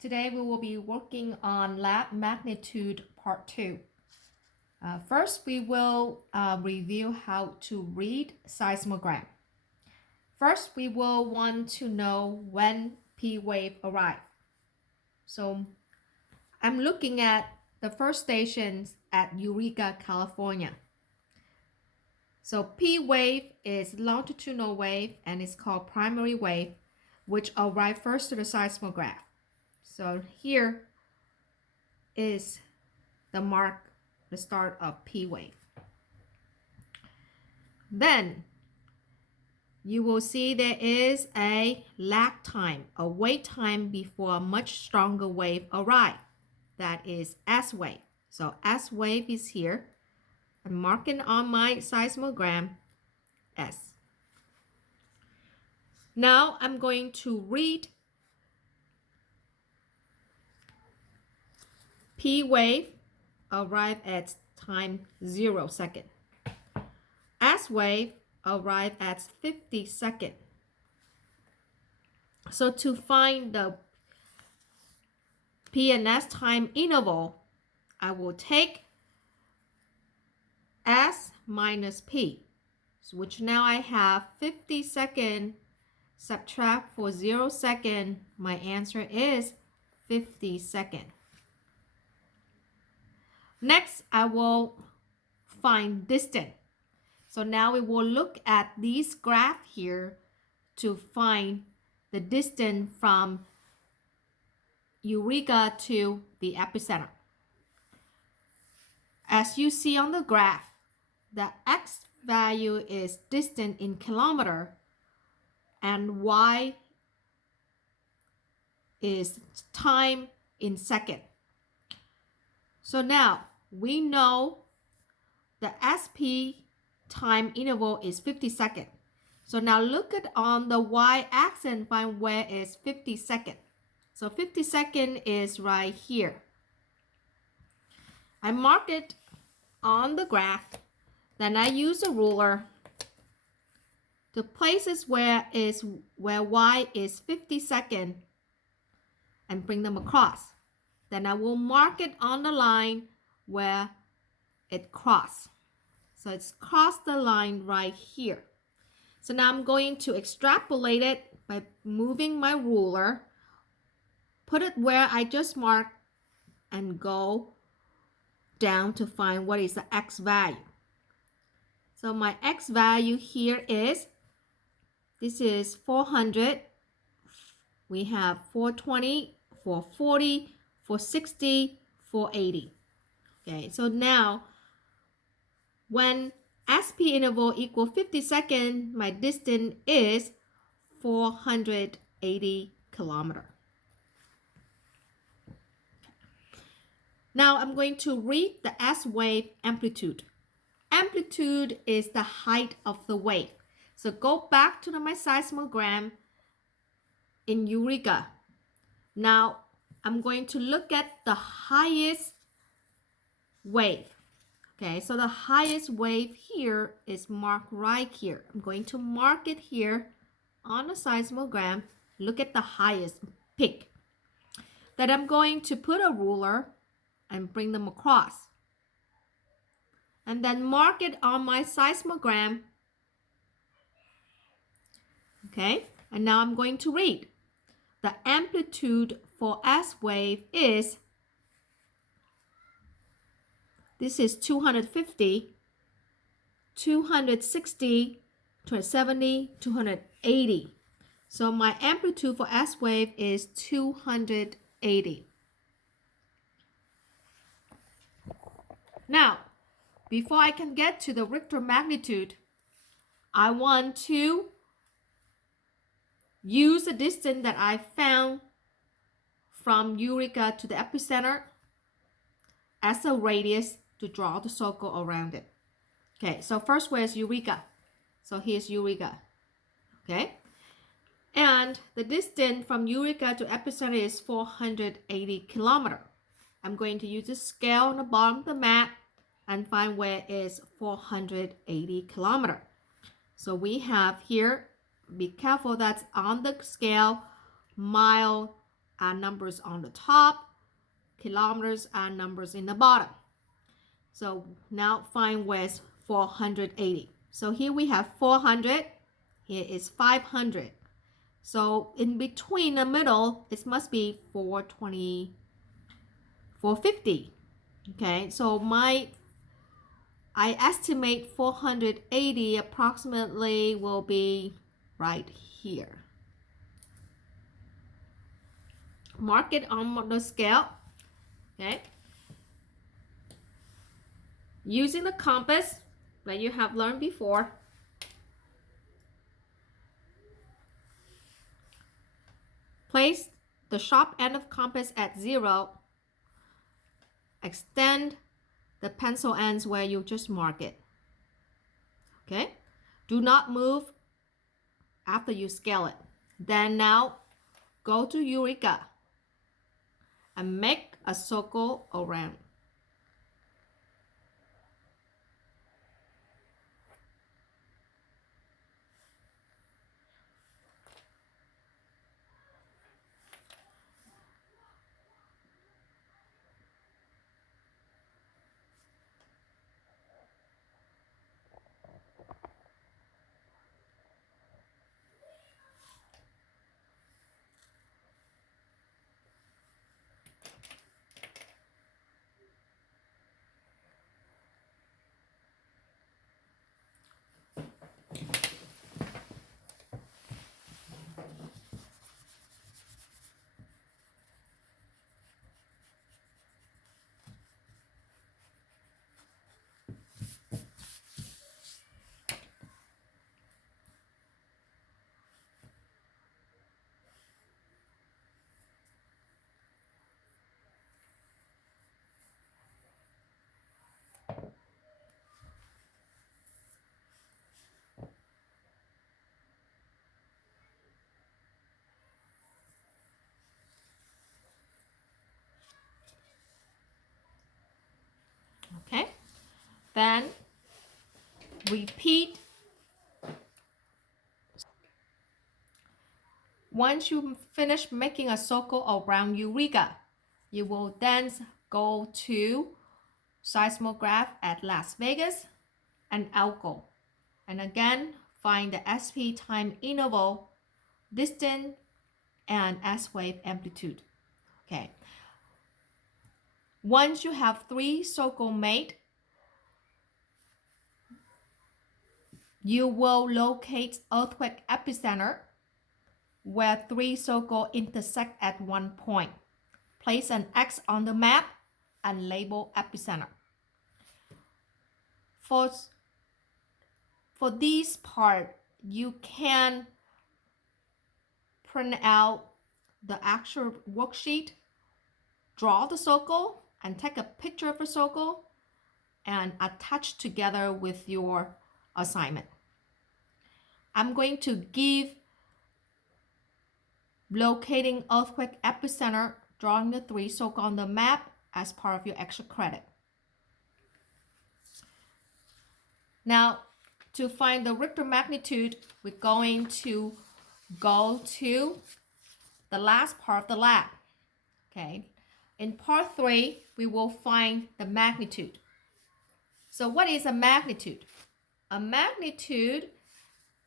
Today we will be working on lab magnitude part 2. First, we will review how to read seismogram. First, we will want to know when P wave arrives. So I'm looking at the first stations at Eureka, California. So P wave is longitudinal wave and it's called primary wave, which arrived first to the seismograph. So here is the mark, the start of P wave. Then you will see there is a lag time, a wait time before a much stronger wave arrives. That is S wave. So S wave is here. I'm marking on my seismogram S. Now I'm going to read P wave arrive at time 0 second. S wave arrive at 50 second. So to find the P and S time interval, I will take S minus P, which now I have 50 second, subtract for 0 second, my answer is 50 second. Next, I will find distance. So now we will look at these graph here to find the distance from Eureka to the epicenter. As you see on the graph, the X value is distance in kilometer and Y is time in second. So now we know the SP time interval is 50 seconds. So now look at on the y-axis and find where is 50 seconds. So 50 seconds is right here. I mark it on the graph. Then I use a ruler to places where y is 50 seconds and bring them across. Then I will mark it on the line where it crossed. So it's crossed the line right here. So now I'm going to extrapolate it by moving my ruler, put it where I just marked, and go down to find what is the X value. So my X value here is, this is 400. We have 420, 440, 460, 480. Okay, so now when SP interval equal 50 seconds, my distance is 480 kilometers. Now I'm going to read the S wave amplitude. Amplitude is the height of the wave. So go back to my seismogram in Eureka. Now I'm going to look at the highest wave. Okay, so the highest wave here is marked right here. I'm going to mark it here on the seismogram. Look at the highest peak. Then I'm going to put a ruler and bring them across. And then mark it on my seismogram. Okay, and now I'm going to read. The amplitude for S wave is, this is 250, 260, 270, 280. So my amplitude for S wave is 280. Now, before I can get to the Richter magnitude, I want to use the distance that I found from Eureka to the epicenter as a radius to draw the circle around it. Okay, so first where is Eureka? So here's Eureka. Okay, and the distance from Eureka to epicenter is 480 kilometers. I'm going to use the scale on the bottom of the map and find where is 480 kilometers. So we have here, be careful that's on the scale, mile are numbers on the top, kilometers are numbers in the bottom. So now find where's 480. So here we have 400, here is 500. So in between the middle, it must be 420, 450. Okay, so I estimate 480 approximately will be right here. Mark it on the scale. Okay. Using the compass that you have learned before. Place the sharp end of compass at 0. Extend the pencil ends where you just mark it. Okay? Do not move after you scale it. Then now go to Eureka and make a circle around. Okay? Then repeat. Once you finish making a circle around Eureka, you will then go to seismograph at Las Vegas and Elko. And again, find the SP time interval, distance, and S-wave amplitude. Okay. Once you have 3 circles made, you will locate earthquake epicenter where 3 circles intersect at one point. Place an X on the map and label epicenter. For this part, you can print out the actual worksheet, draw the circle, and take a picture of the circle and attach together with your assignment. I'm going to give locating earthquake epicenter, drawing the 3 circles on the map as part of your extra credit. Now, to find the Richter magnitude, we're going to go to the last part of the lab. Okay. In part 3, we will find the magnitude. So what is a magnitude? A magnitude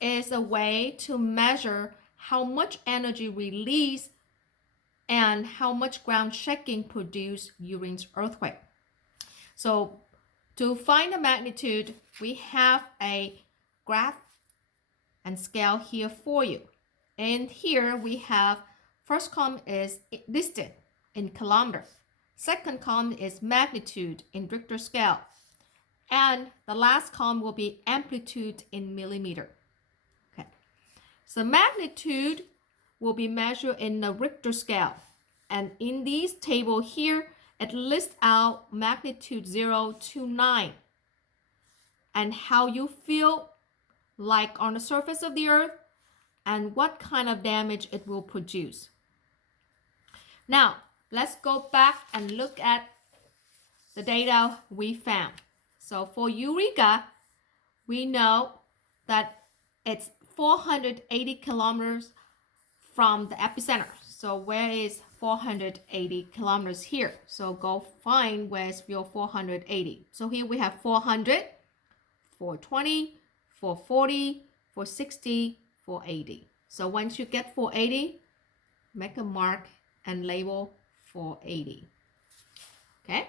is a way to measure how much energy released and how much ground shaking produced during earthquake. So to find the magnitude, we have a graph and scale here for you. And here we have first column is distance in kilometers. Second column is magnitude in Richter scale. And the last column will be amplitude in millimeter. Okay. So magnitude will be measured in the Richter scale. And in this table here, it lists out magnitude 0 to 9 and how you feel like on the surface of the earth and what kind of damage it will produce. Now, let's go back and look at the data we found. So for Eureka, we know that it's 480 kilometers from the epicenter. So where is 480 kilometers here. So go find where's your 480. So here we have 400, 420, 440, 460, 480. So once you get 480, make a mark and label 480. Okay.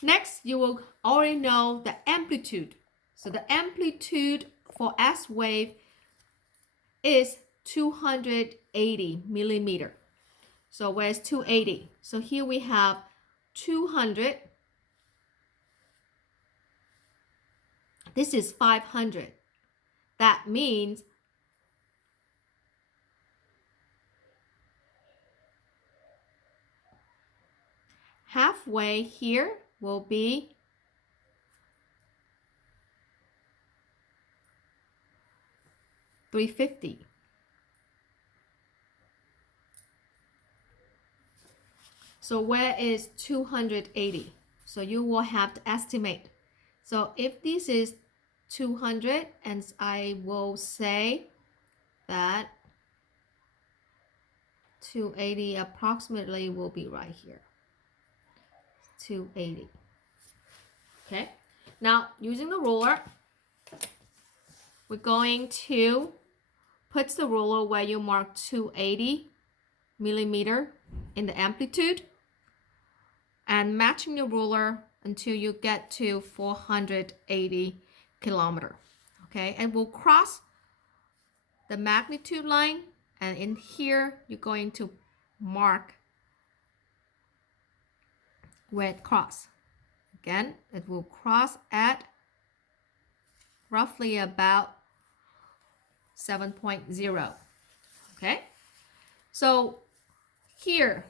Next, you will already know the amplitude. So the amplitude for S wave is 280 millimeter. So where's 280? So here we have 200. This is 500. That means halfway here will be 350. So where is 280? So you will have to estimate. So if this is 200, and I will say that 280 approximately will be right here. 280. Okay. Now using the ruler, we're going to put the ruler where you mark 280 millimeter in the amplitude, and matching your ruler until you get to 480 kilometer. Okay, and we'll cross the magnitude line, and in here you're going to mark where it crosses. Again, it will cross at roughly about 7.0. Okay, so here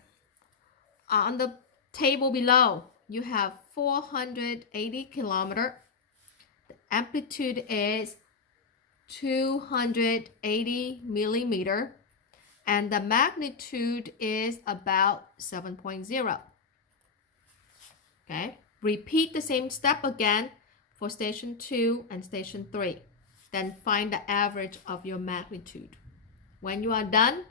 on the table below, you have 480 kilometer. The amplitude is 280 millimeter, and the magnitude is about 7.0. Okay, repeat the same step again for station 2 and station 3. Then find the average of your magnitude. When you are done,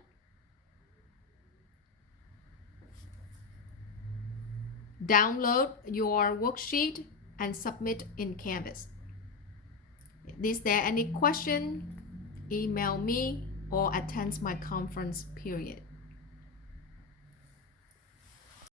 download your worksheet and submit in Canvas. Is there any question? Email me or attend my conference period.